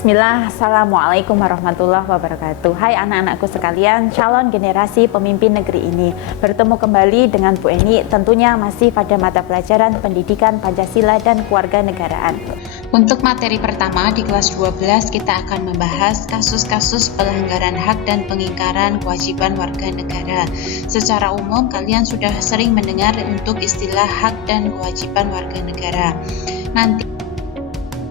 Bismillah, Assalamualaikum warahmatullahi wabarakatuh. Hai anak-anakku sekalian, calon generasi pemimpin negeri ini. Bertemu kembali dengan Bu Eni, tentunya masih pada mata pelajaran Pendidikan Pancasila dan Kewarganegaraan. Untuk materi pertama di kelas 12 kita akan membahas kasus-kasus pelanggaran hak dan pengingkaran kewajiban warga negara. Secara umum kalian sudah sering mendengar untuk istilah hak dan kewajiban warga negara. Nanti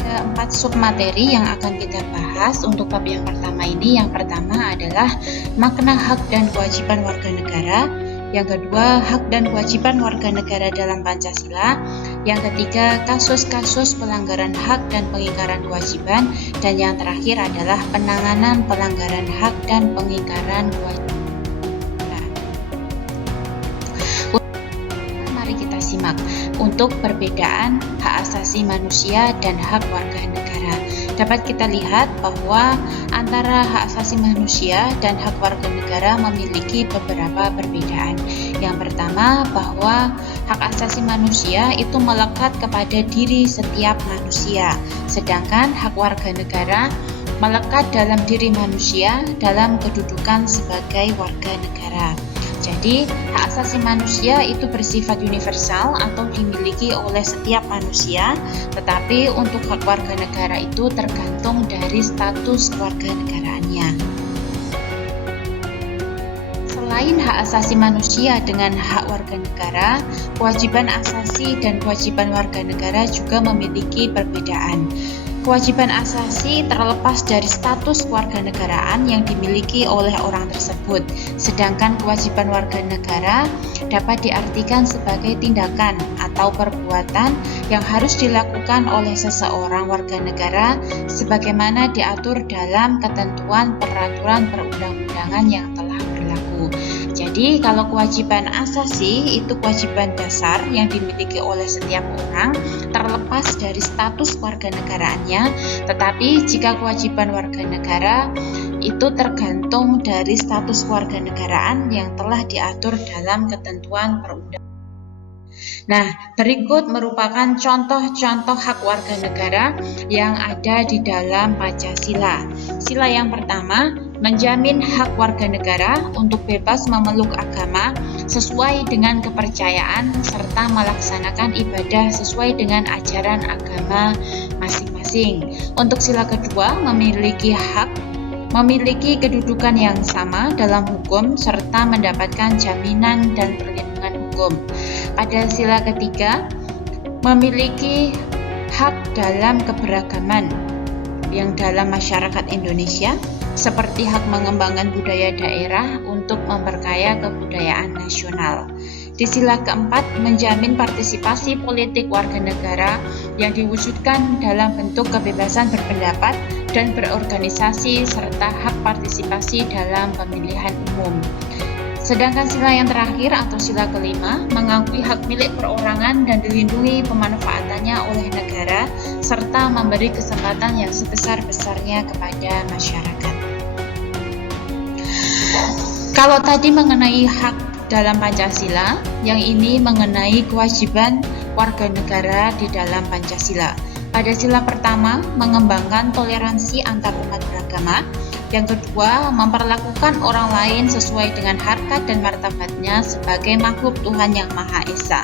ada 4 submateri yang akan kita bahas untuk bab yang pertama ini. Yang pertama adalah makna hak dan kewajiban warga negara. Yang kedua, hak dan kewajiban warga negara dalam Pancasila. Yang ketiga, kasus-kasus pelanggaran hak dan pengingkaran kewajiban. Dan yang terakhir adalah penanganan pelanggaran hak dan pengingkaran kewajiban. Mari kita simak untuk perbedaan hak asasi manusia dan hak warga negara. Dapat kita lihat bahwa antara hak asasi manusia dan hak warga negara memiliki beberapa perbedaan. Yang pertama, bahwa hak asasi manusia itu melekat kepada diri setiap manusia, sedangkan hak warga negara melekat dalam diri manusia dalam kedudukan sebagai warga negara. Jadi, hak asasi manusia itu bersifat universal atau dimiliki oleh setiap manusia, tetapi untuk hak warga negara itu tergantung dari status kewarganegaraannya. Selain hak asasi manusia dengan hak warga negara, kewajiban asasi dan kewajiban warga negara juga memiliki perbedaan. Kewajiban asasi terlepas dari status kewarganegaraan yang dimiliki oleh orang tersebut, sedangkan kewajiban warga negara dapat diartikan sebagai tindakan atau perbuatan yang harus dilakukan oleh seseorang warga negara sebagaimana diatur dalam ketentuan peraturan perundang-undangan yang telah berlaku. Jadi, kalau kewajiban asasi itu kewajiban dasar yang dimiliki oleh setiap orang terlepas dari status kewarganegaraannya, tetapi jika kewajiban warga negara itu tergantung dari status kewarganegaraan yang telah diatur dalam ketentuan perundang-undangan. Nah, berikut merupakan contoh-contoh hak warga negara yang ada di dalam Pancasila. Sila yang pertama, menjamin hak warga negara untuk bebas memeluk agama sesuai dengan kepercayaan serta melaksanakan ibadah sesuai dengan ajaran agama masing-masing. Untuk sila kedua, memiliki kedudukan yang sama dalam hukum serta mendapatkan jaminan dan perlindungan hukum. Pada sila ketiga, memiliki hak dalam keberagaman yang dalam masyarakat Indonesia, seperti hak mengembangkan budaya daerah untuk memperkaya kebudayaan nasional. Di sila keempat, menjamin partisipasi politik warga negara yang diwujudkan dalam bentuk kebebasan berpendapat dan berorganisasi serta hak partisipasi dalam pemilihan umum. Sedangkan sila yang terakhir atau sila kelima, mengakui hak milik perorangan dan dilindungi pemanfaatannya oleh negara serta memberi kesempatan yang sebesar-besarnya kepada masyarakat. Kalau tadi mengenai hak dalam Pancasila, yang ini mengenai kewajiban warga negara di dalam Pancasila. Pada sila pertama, mengembangkan toleransi antar umat beragama. Yang kedua, memperlakukan orang lain sesuai dengan harkat dan martabatnya sebagai makhluk Tuhan Yang Maha Esa.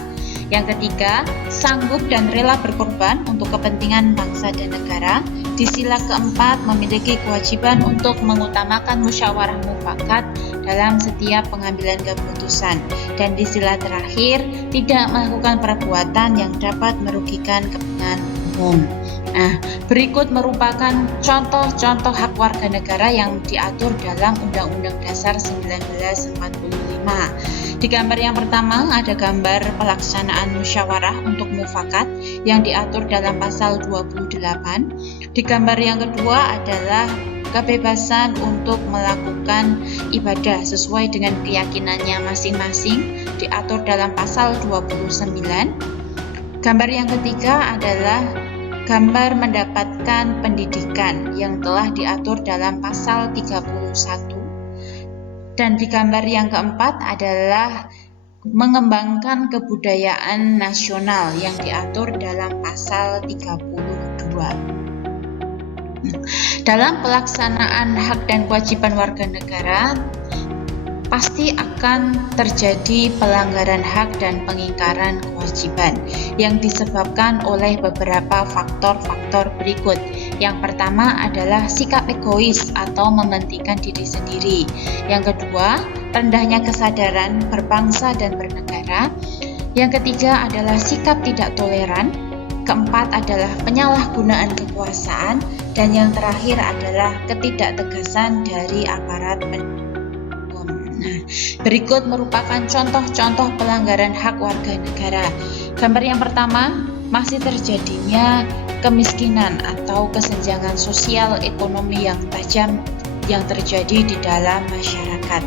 Yang ketiga, sanggup dan rela berkorban untuk kepentingan bangsa dan negara. Di sila keempat, memiliki kewajiban untuk mengutamakan musyawarah mufakat dalam setiap pengambilan keputusan. Dan di sila terakhir, tidak melakukan perbuatan yang dapat merugikan kepentingan umum. Nah, berikut merupakan contoh-contoh hak warga negara yang diatur dalam Undang-Undang Dasar 1945. Di gambar yang pertama ada gambar pelaksanaan musyawarah untuk mufakat yang diatur dalam pasal 28. Di gambar yang kedua adalah kebebasan untuk melakukan ibadah sesuai dengan keyakinannya masing-masing diatur dalam pasal 29. Gambar yang ketiga adalah gambar mendapatkan pendidikan yang telah diatur dalam pasal 31. Dan di gambar yang keempat adalah mengembangkan kebudayaan nasional yang diatur dalam pasal 32. Dalam pelaksanaan hak dan kewajiban warga negara, pasti akan terjadi pelanggaran hak dan pengingkaran kewajiban yang disebabkan oleh beberapa faktor-faktor berikut. Yang pertama adalah sikap egois atau mementingkan diri sendiri. Yang kedua, rendahnya kesadaran berbangsa dan bernegara. Yang ketiga adalah sikap tidak toleran. Keempat adalah penyalahgunaan kekuasaan. Dan yang terakhir adalah ketidaktegasan dari aparat penegak. Nah, berikut merupakan contoh-contoh pelanggaran hak warga negara. Gambar yang pertama, masih terjadinya kemiskinan atau kesenjangan sosial ekonomi yang tajam yang terjadi di dalam masyarakat.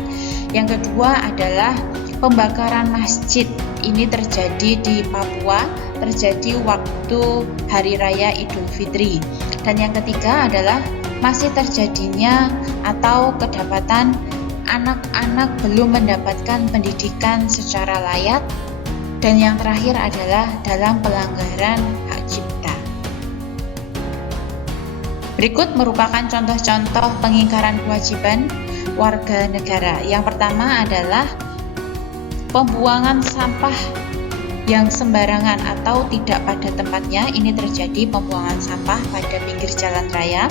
Yang kedua adalah pembakaran masjid. Ini terjadi di Papua, terjadi waktu Hari Raya Idul Fitri. Dan yang ketiga adalah masih terjadinya atau kedapatan anak-anak belum mendapatkan pendidikan secara layak. Dan yang terakhir adalah dalam pelanggaran hak cipta. Berikut merupakan contoh-contoh pengingkaran kewajiban warga negara. Yang pertama adalah pembuangan sampah yang sembarangan atau tidak pada tempatnya. Ini terjadi pembuangan sampah pada pinggir jalan raya.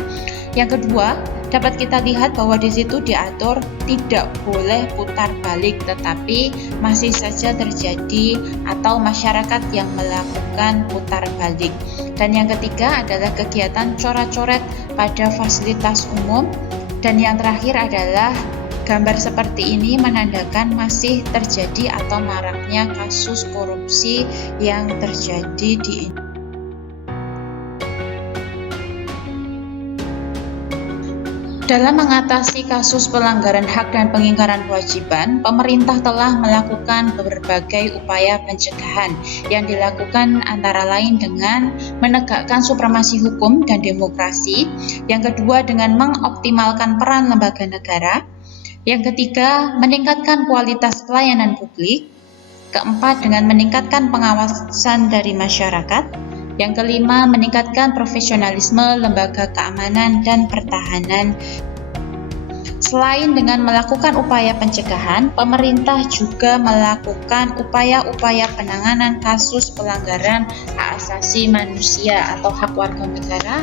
Yang kedua, dapat kita lihat bahwa di situ diatur tidak boleh putar balik, tetapi masih saja terjadi atau masyarakat yang melakukan putar balik. Dan yang ketiga adalah kegiatan coret-coret pada fasilitas umum. Dan yang terakhir adalah gambar seperti ini menandakan masih terjadi atau maraknya kasus korupsi yang terjadi di Indonesia. Dalam mengatasi kasus pelanggaran hak dan pengingkaran kewajiban, pemerintah telah melakukan berbagai upaya pencegahan yang dilakukan antara lain dengan menegakkan supremasi hukum dan demokrasi, yang kedua dengan mengoptimalkan peran lembaga negara, yang ketiga meningkatkan kualitas pelayanan publik, keempat dengan meningkatkan pengawasan dari masyarakat, yang kelima meningkatkan profesionalisme lembaga keamanan dan pertahanan. Selain dengan melakukan upaya pencegahan, pemerintah juga melakukan upaya-upaya penanganan kasus pelanggaran hak asasi manusia atau hak warga negara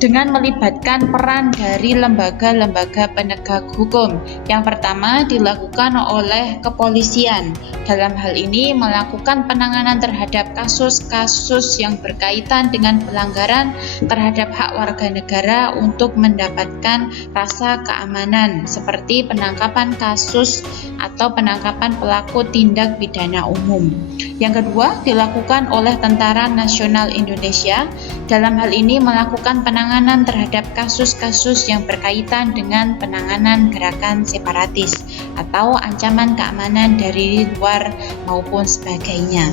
dengan melibatkan peran dari lembaga-lembaga penegak hukum. Yang pertama dilakukan oleh kepolisian. Dalam hal ini melakukan penanganan terhadap kasus-kasus yang berkaitan dengan pelanggaran terhadap hak warga negara untuk mendapatkan rasa keamanan, seperti penangkapan kasus atau penangkapan pelaku tindak pidana umum. Yang kedua dilakukan oleh Tentara Nasional Indonesia. Dalam hal ini melakukan penanganan terhadap kasus-kasus yang berkaitan dengan penanganan gerakan separatis atau ancaman keamanan dari luar maupun sebagainya.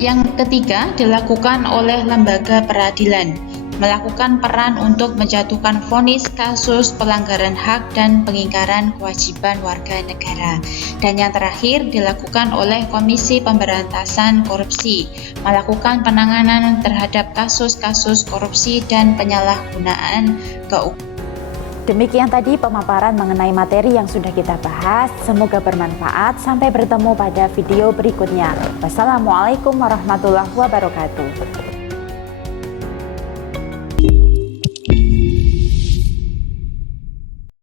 Yang ketiga dilakukan oleh lembaga peradilan, melakukan peran untuk menjatuhkan vonis kasus pelanggaran hak dan pengingkaran kewajiban warga negara. Dan yang terakhir dilakukan oleh Komisi Pemberantasan Korupsi, melakukan penanganan terhadap kasus-kasus korupsi dan penyalahgunaan keuangan. Demikian tadi pemaparan mengenai materi yang sudah kita bahas. Semoga bermanfaat. Sampai bertemu pada video berikutnya. Wassalamualaikum warahmatullahi wabarakatuh.